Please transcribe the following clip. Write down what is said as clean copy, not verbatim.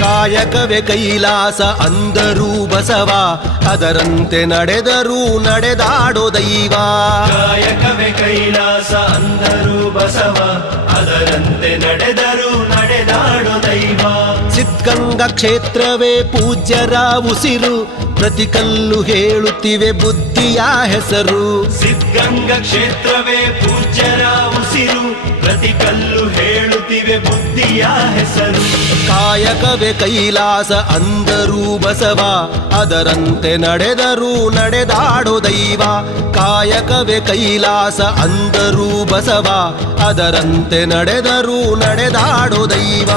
ಕಾಯಕವೇ ಕೈಲಾಸ ಅಂದರೂ ಬಸವ, ಅದರಂತೆ ನಡೆದರೂ ನಡೆದಾಡೋ ದೈವ. ಕಾಯಕವೇ ಕೈಲಾಸ ಅಂದರೂ ಬಸವ, ಅದರಂತೆ ನಡೆದರೂ ನಡೆದಾಡೋ ದೈವ. ಸಿದ್ಧಗಂಗಾ ಕ್ಷೇತ್ರವೇ ಪೂಜ್ಯರ ಉಸಿರು, ಪ್ರತಿ ಕಲ್ಲು ಹೇಳುತ್ತಿವೆ ಬುದ್ಧಿಯ ಹೆಸರು. ಸಿದ್ಧಗಂಗಾ ಕ್ಷೇತ್ರವೇ ಪೂಜ್ಯರ ಉಸಿರು, ಪ್ರತಿ ಕಲ್ಲು ಹೇಳುತ್ತಿವೆ ಬುದ್ಧಿಯ ಹೆಸರು. ಕಾಯಕವೇ ಕೈಲಾಸ ಅಂದರೂ ಬಸವ, ಅದರಂತೆ ನಡೆದರೂ ನಡೆದಾಡೋ ದೈವ. ಕಾಯಕವೇ ಕೈಲಾಸ ಅಂದರೂ ಬಸವ, ಅದರಂತೆ ನಡೆದರೂ ನಡೆದಾಡೋ ದೈವ.